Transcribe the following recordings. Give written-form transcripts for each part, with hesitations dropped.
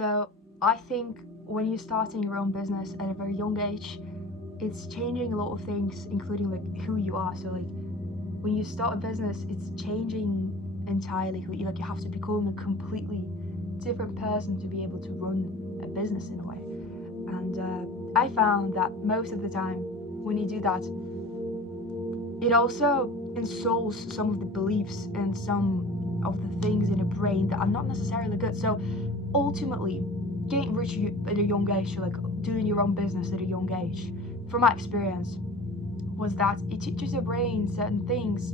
So I think when you're starting your own business at a very young age, it's changing a lot of things, including like who you are. So like when you start a business, it's changing entirely who you like. You have to become a completely different person to be able to run a business in a way. And I found that most of the time when you do that, it also installs some of the beliefs and some of the things in a brain that are not necessarily good. So ultimately, getting rich at a young age, so like doing your own business at a young age, from my experience, was that it teaches your brain certain things,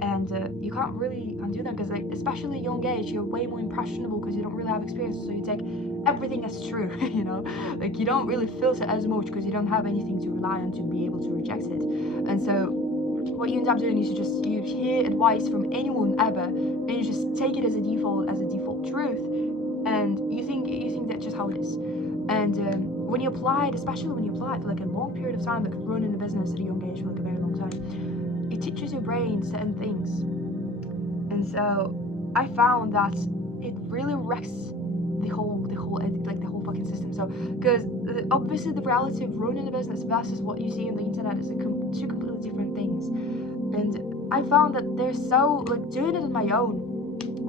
and you can't really undo them because, like, especially at a young age, you're way more impressionable because you don't really have experience. So you take everything as true, you know, like you don't really filter as much because you don't have anything to rely on to be able to reject it. And so what you end up doing is you hear advice from anyone ever, and you just take it as a default truth, and you think that's just how it is. And when you apply it, especially when you apply it for like a long period of time, like running a business at a young age for like a very long time, it teaches your brain certain things. And so I found that it really wrecks the whole fucking system. So because obviously the reality of running a business versus what you see on the internet is two completely different things. And I found that they're so like doing it on my own,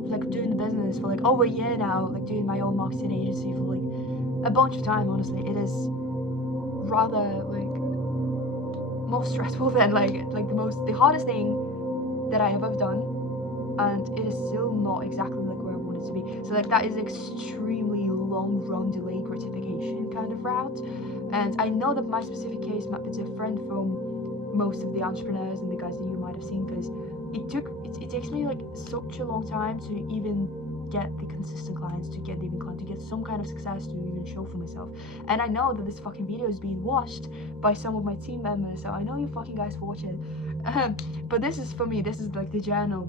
like doing the business for like over a year now, like doing my own marketing agency for like a bunch of time. Honestly, it is rather like more stressful than like the hardest thing that I have ever done, and it is still not exactly like where I want it to be. So like that is extremely long run delayed gratification kind of route. And I know that my specific case might be different from most of the entrepreneurs and the guys that you might have seen, because it takes me like such a long time to even get the consistent clients, to get some kind of success, to even show for myself. And I know that this fucking video is being watched by some of my team members, so I know you fucking guys watch it. But this is, for me, this is like the journal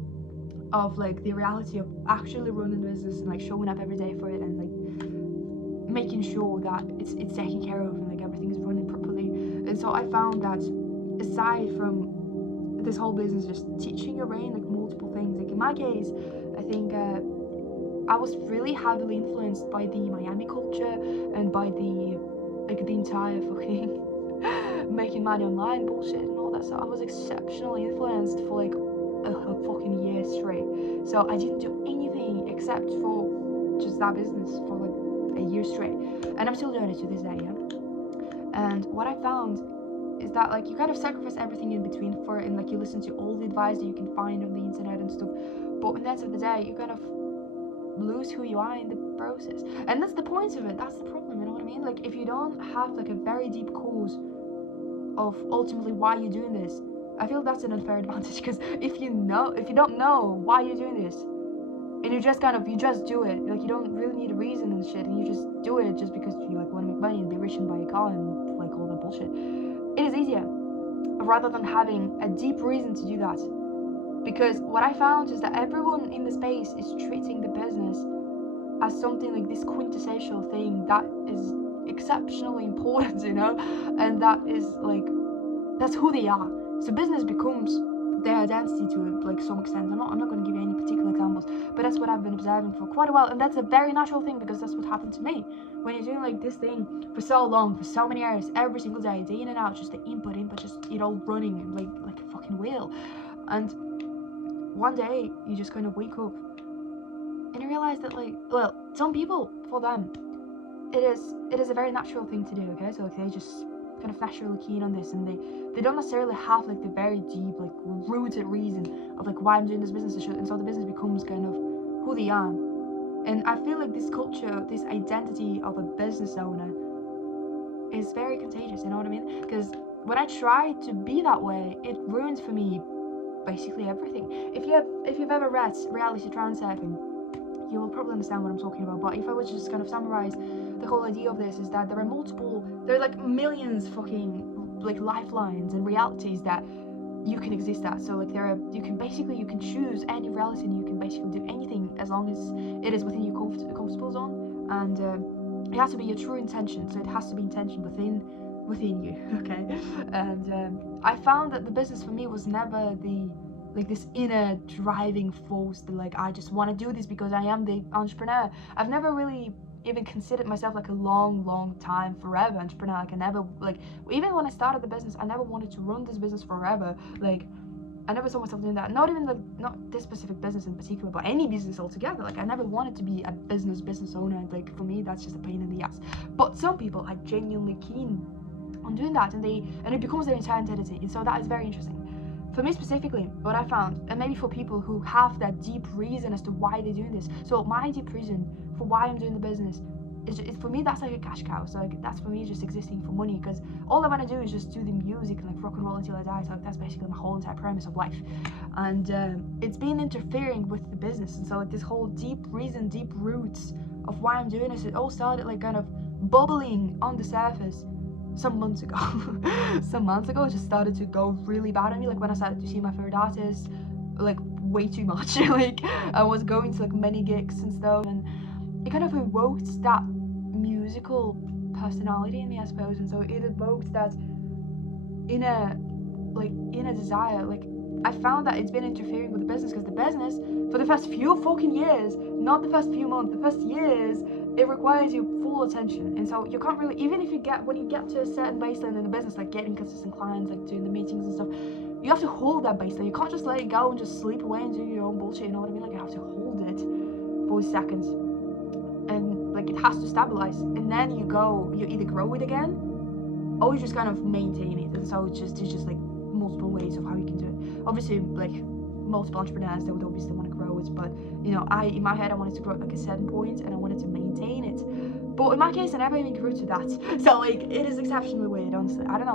of like the reality of actually running a business and like showing up every day for it, and like making sure that it's taken care of and like everything is running properly. And so I found that aside from this whole business just teaching your brain like multiple things, like in my case, I think I was really heavily influenced by the Miami culture and by the entire fucking making money online bullshit and all that. So I was exceptionally influenced for like a fucking year straight. So I didn't do anything except for just that business for like a year straight, and I'm still doing it to this day, yeah. And what I found is that like you kind of sacrifice everything in between for it, and like you listen to all the advice that you can find on the internet and stuff, but at the end of the day you kind of lose who you are in the process. And that's the point of it, that's the problem, you know what I mean? Like if you don't have like a very deep cause of ultimately why you're doing this, I feel that's an unfair advantage, because if you don't know why you're doing this, and you just do it, like you don't really need a reason and shit, and you just do it just because you like want to make money and be rich and buy a car and like all that bullshit, it is easier rather than having a deep reason to do that. Because what I found is that everyone in the space is treating the business as something like this quintessential thing that is exceptionally important, you know, and that is like, that's who they are. So business becomes their identity to like some extent. I'm not going to give you any particular examples, but that's what I've been observing for quite a while, and that's a very natural thing because that's what happened to me. When you're doing like this thing for so long, for so many hours, every single day in and out, just the input, just, you know, running like a fucking wheel, and one day you just kind of wake up and you realize that like, well, some people, for them, it is a very natural thing to do, okay? So like they just kind of naturally keen on this, and they don't necessarily have like the very deep like rooted reason of like why I'm doing this business, and so the business becomes kind of who they are. And I feel like this culture, this identity of a business owner is very contagious, you know what I mean? Because when I try to be that way, it ruins for me basically everything. If you've ever read Reality Transurfing, you will probably understand what I'm talking about. But if I was to just kind of summarize the whole idea of this, is that there are like millions fucking like lifelines and realities that you can exist at. So like you can choose any reality, and you can basically do anything as long as it is within your comfortable zone, and it has to be your true intention. So it has to be intention within you, okay? And I found that the business for me was never this inner driving force that like I just want to do this because I am the entrepreneur. I've never really even considered myself like a long time forever entrepreneur. Like I never, like, even when I started the business, I never wanted to run this business forever. Like I never saw myself doing that. Not even not this specific business in particular, but any business altogether. Like I never wanted to be a business owner. Like for me, that's just a pain in the ass. But some people are genuinely keen on doing that, and it becomes their entire identity. And so that is very interesting. For me specifically, what I found, and maybe for people who have that deep reason as to why they're doing this. So my deep reason for why I'm doing the business is for me, that's like a cash cow. So like that's for me just existing for money, because all I want to do is just do the music and like rock and roll until I die. So like, that's basically my whole entire premise of life, and it's been interfering with the business. And so like this whole deep reason, deep roots of why I'm doing this, it all started like kind of bubbling on the surface some months ago. It just started to go really bad on me. Like when I started to see my favorite artists like way too much. Like I was going to like many gigs and stuff, and it kind of evoked that musical personality in me, I suppose. And so it evoked that inner desire. Like I found that it's been interfering with the business, because the business for the first few fucking years, not the first few months, the first years, it requires your full attention. And so you can't really, even if when you get to a certain baseline in the business, like getting consistent clients, like doing the meetings and stuff, you have to hold that baseline. You can't just let it go and just sleep away and do your own bullshit, you know what I mean? Like you have to hold it for seconds, and like it has to stabilize, and then you either grow it again or you just kind of maintain it. And so it's just like multiple ways of how you can do it. Obviously, like multiple entrepreneurs, they would obviously want to grow it, but you know, in my head I wanted to grow it like a certain point, and I wanted to maintain it. But in my case, I never even grew to that. So like it is exceptionally weird, honestly. I don't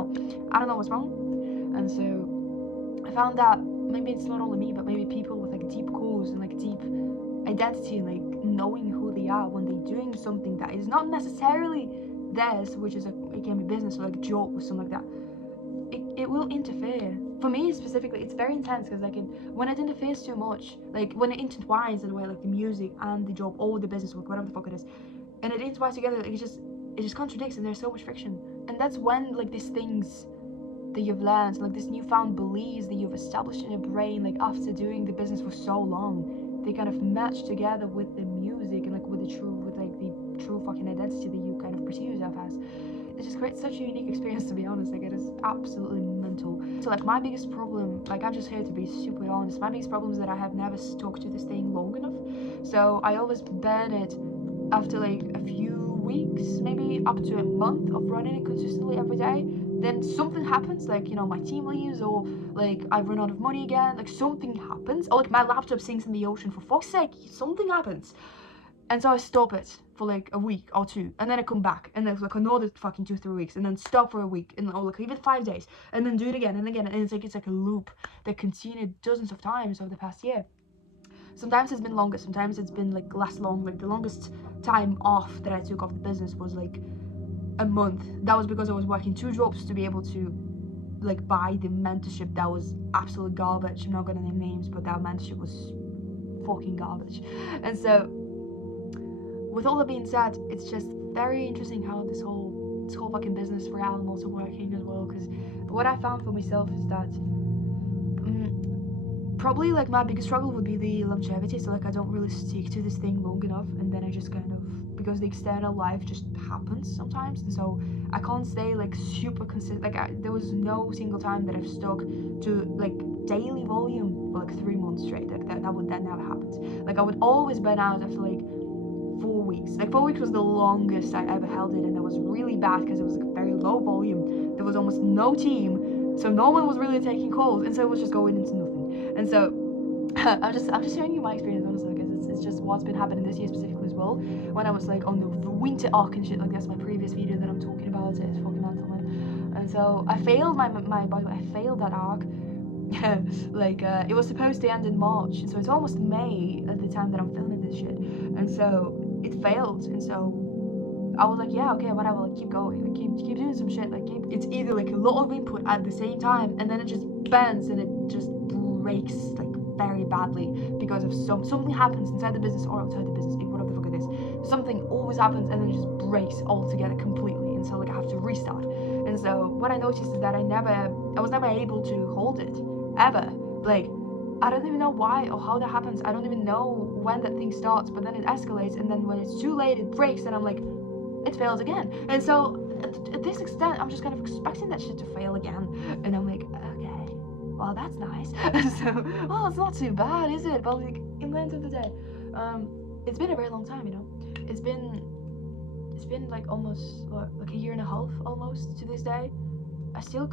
know what's wrong. And so I found that maybe it's not only me, but maybe people with like deep cause and like deep identity, like knowing who they are when they're doing something that is not necessarily theirs, which is it can be business or like a job or something like that. It will interfere. For me specifically, it's very intense, because like when it interferes too much, like when it intertwines in a way, like the music and the job or the business work, whatever the fuck it is, and it intertwines together, like it just contradicts, and there's so much friction. And that's when like these things that you've learned, like this newfound beliefs that you've established in your brain, like after doing the business for so long, they kind of match together with the music and like with the true fucking identity that you kind of perceive yourself as. It just creates such a unique experience, to be honest. Like it is absolutely mental. So like my biggest problem, like I'm just here to be super honest, my biggest problem is that I have never stuck to this thing long enough. So I always burn it after like a few weeks, maybe up to a month of running it consistently every day. Then something happens, like, you know, my team leaves, or like I run out of money again, like something happens, or like my laptop sinks in the ocean, for fuck's sake, something happens. And so I stop it for like a week or two, and then I come back, and then like another fucking 2-3 weeks, and then stop for a week, and or like even 5 days, and then do it again and again, and it's like a loop that continued dozens of times over the past year. Sometimes it's been longer, sometimes it's been like less long. Like the longest time off that I took off the business was like a month. That was because I was working 2 jobs to be able to like buy the mentorship that was absolute garbage. I'm not gonna name names, but that mentorship was fucking garbage. And so with all that being said, it's just very interesting how this whole fucking business for Al, I'm also working as well, because what I found for myself is that probably like my biggest struggle would be the longevity. So like I don't really stick to this thing long enough, and then I just kind of, because the external life just happens sometimes, and so I can't stay like super consistent. Like there was no single time that I've stuck to like daily volume for like 3 months straight. Like that never happens. Like I would always burn out after like 4 weeks. Like 4 weeks was the longest I ever held it, and that was really bad because it was like very low volume. There was almost no team, so no one was really taking calls, and so it was just going into nothing. And so I'm just showing you my experience, honestly, because it's just what's been happening this year specifically as well. When I was like on the winter arc and shit, like that's my previous video that I'm talking about. It's fucking mental, man. And so I failed by the way, I failed that arc. Like it was supposed to end in March, and so it's almost May at the time that I'm filming this shit, and so it failed. And so I was like, yeah, okay, whatever, like keep going, like keep doing some shit, like it's either like a lot of input at the same time, and then it just bends and it just breaks like very badly because of something happens inside the business or outside the business, whatever the fuck it is. Something always happens and then it just breaks altogether completely, and so like I have to restart. And so what I noticed is that I was never able to hold it ever. Like I don't even know why or how that happens. I don't even know when that thing starts, but then it escalates, and then when it's too late it breaks, and I'm like, it fails again. And so at this extent I'm just kind of expecting that shit to fail again, and I'm like, okay, well, that's nice. So, well, it's not too bad, is it? But like, in the end of the day, it's been a very long time, you know. It's been like almost like a year and a half almost to this day. I still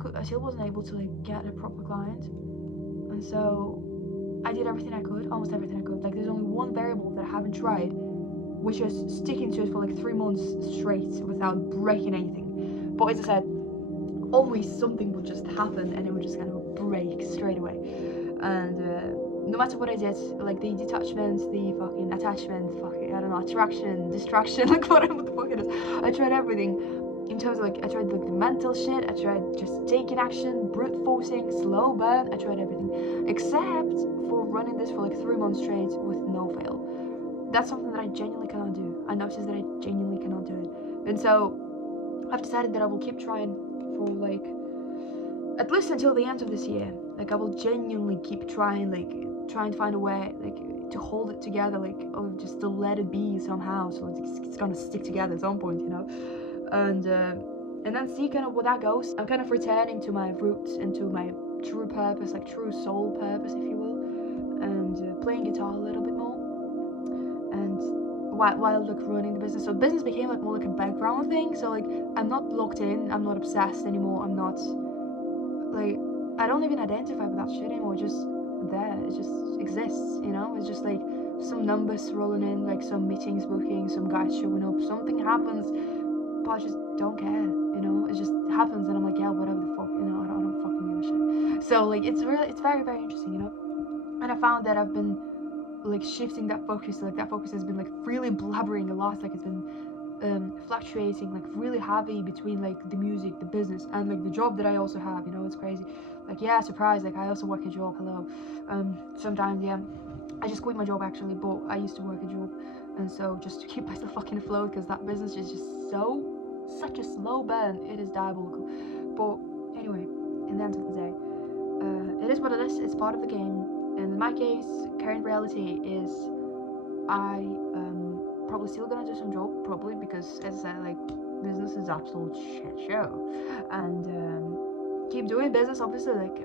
wasn't able to like get a proper client, and so I did everything I could, almost everything I could. Like, there's only one variable that I haven't tried, which is sticking to it for like 3 months straight without breaking anything. But as I said, always something would just happen and it would just kind of break straight away. And no matter what I did, like the detachment, the fucking attachment, fucking, I don't know, attraction, distraction, like whatever the fuck it is, I tried everything. In terms of like, I tried like the mental shit, I tried just taking action, brute forcing, slow burn, I tried everything. Except for running this for like 3 months straight with no fail. That's something that I genuinely cannot do. I noticed that I genuinely cannot do it. And so I've decided that I will keep trying for like at least until the end of this year. Like, I will genuinely keep trying, like try and find a way like to hold it together, like, or just to let it be somehow, so it's gonna stick together at some point, you know. And then see kind of where that goes. I'm kind of returning to my roots and to my true purpose, like true soul purpose, if you will, and playing guitar a little bit more, and while like running the business. So business became like more like a background thing. So like, I'm not locked in, I'm not obsessed anymore, I'm not like, I don't even identify with that shit anymore. It's just there, it just exists, you know. It's just like some numbers rolling in, like some meetings booking, some guys showing up, something happens, but I just don't care, you know. It just happens, and I'm like, yeah, whatever the fuck, you know. I don't fucking give a shit. So like, it's very, very interesting, you know. And I found that I've been like shifting that focus. Like, that focus has been like really blabbering a lot. Like, it's been fluctuating like really heavy between like the music, the business, and like the job that I also have, you know. It's crazy. Like, yeah, surprise, like I also work a job, hello. Sometimes, yeah, I just quit my job actually, but I used to work a job, and so just to keep myself fucking afloat, because that business is just such a slow burn, it is diabolical. But anyway, in the end of the day, it is what it is. It's part of the game. And in my case, current reality is I probably still gonna do some job, probably, because as I said, like, business is absolute shit show, and keep doing business, obviously. Like,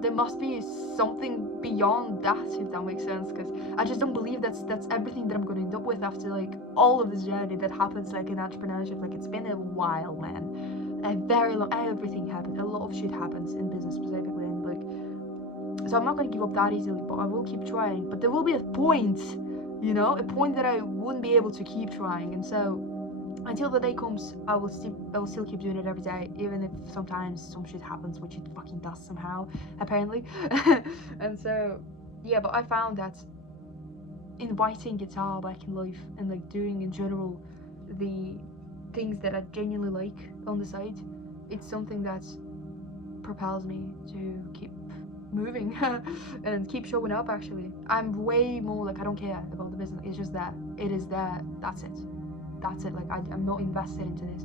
there must be something beyond that, if that makes sense, because I just don't believe that's everything that I'm gonna end up with after like all of this journey that happens like in entrepreneurship. Like, it's been a while, man, a very long, everything happens, a lot of shit happens in business specifically, and like, so I'm not gonna give up that easily, but I will keep trying. But there will be a point, you know, a point that I wouldn't be able to keep trying. And so until the day comes, I will still keep doing it every day, even if sometimes some shit happens, which it fucking does somehow, apparently. And so yeah, but I found that in writing guitar back in life, and like doing in general the things that I genuinely like on the side, it's something that propels me to keep moving and keep showing up. Actually, I'm way more like, I don't care about the business, it's just that it is there, that's it. Like, I'm not invested into this.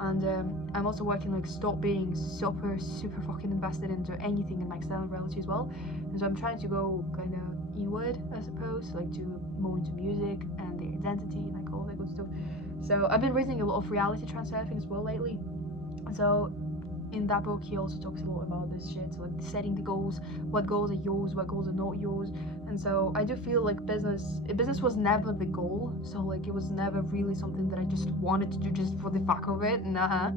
And I'm also working like stop being super fucking invested into anything in my external reality as well. And so I'm trying to go kind of inward, I suppose, like to more into music and the identity and like all that good stuff. So I've been reading a lot of reality transurfing as well lately, and so in that book he also talks a lot about this shit, so like setting the goals, what goals are yours, what goals are not yours. And so I do feel like business was never the goal, so like it was never really something that I just wanted to do just for the fuck of it. I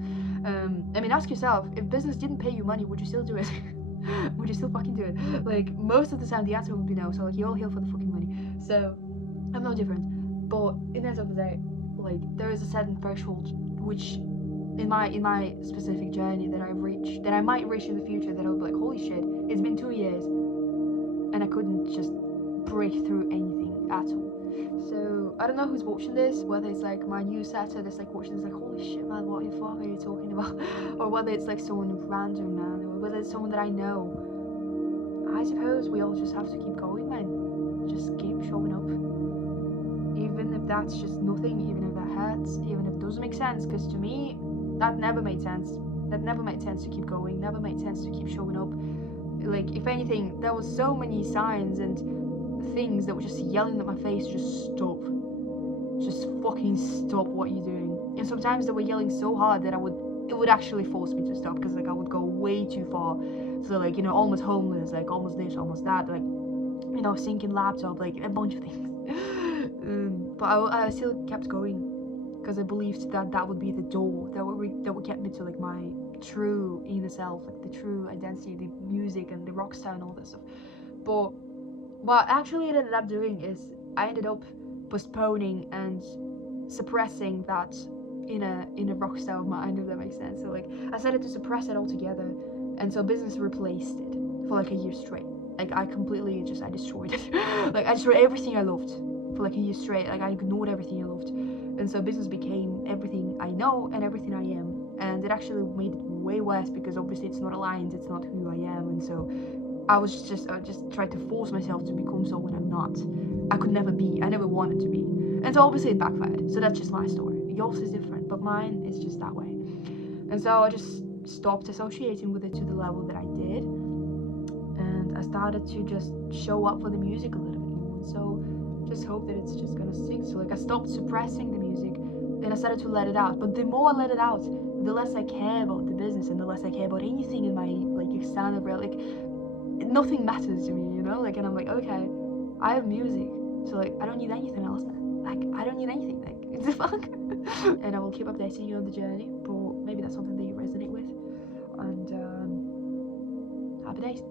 mean, ask yourself, if business didn't pay you money, would you still do it? Would you still fucking do it? Like, most of the time the answer would be no. So like, you're all here for the fucking money. So I'm no different. But in the end of the day, like, there is a certain threshold which in my specific journey that I've reached, that I might reach in the future, that I'll be like, holy shit, it's been 2 years and I couldn't just break through anything at all. So I don't know who's watching this, whether it's like my new setter that's like watching this like, holy shit, man, what the fuck are you talking about? Or whether it's like someone random, man, or whether it's someone that I know. I suppose we all just have to keep going, man. Just keep showing up, even if that's just nothing, even if that hurts, even if it doesn't make sense. Because to me, that never made sense. That never made sense to keep going, never made sense to keep showing up. Like, if anything, there was so many signs and things that were just yelling at my face, just stop. Just fucking stop what you're doing. And sometimes they were yelling so hard that it would actually force me to stop, because like I would go way too far. So like, you know, almost homeless, like almost this, almost that, like, you know, sinking laptop, like a bunch of things. But I still kept going, because I believed that that would be the door that would get me to like my true inner self, like the true identity, the music and the rock star and all that stuff. But what actually it ended up doing is I ended up postponing and suppressing that inner rock star of mine, if that makes sense. So like I started to suppress it altogether, and so business replaced it for like a year straight. Like I destroyed it. Like I destroyed everything I loved for like a year straight. Like I ignored everything I loved, and so business became everything I know and everything I am. And it actually made it way worse, because obviously it's not aligned, it's not who I am. And so I just tried to force myself to become someone I'm not. I could never be. I never wanted to be. And so obviously it backfired. So that's just my story. Yours is different, but mine is just that way. And so I just stopped associating with it to the level that I did. And I started to just show up for the music a little bit more. And so just hope that it's just gonna stick. So like I stopped suppressing the music, and I started to let it out. But the more I let it out, the less I care about the business, and the less I care about anything in my like external realm. Like nothing matters to me, you know? Like, and I'm like, okay, I have music, so like I don't need anything else then. Like I don't need anything, like it's the fuck. And I will keep updating you on the journey, but maybe that's something that you resonate with. And happy days.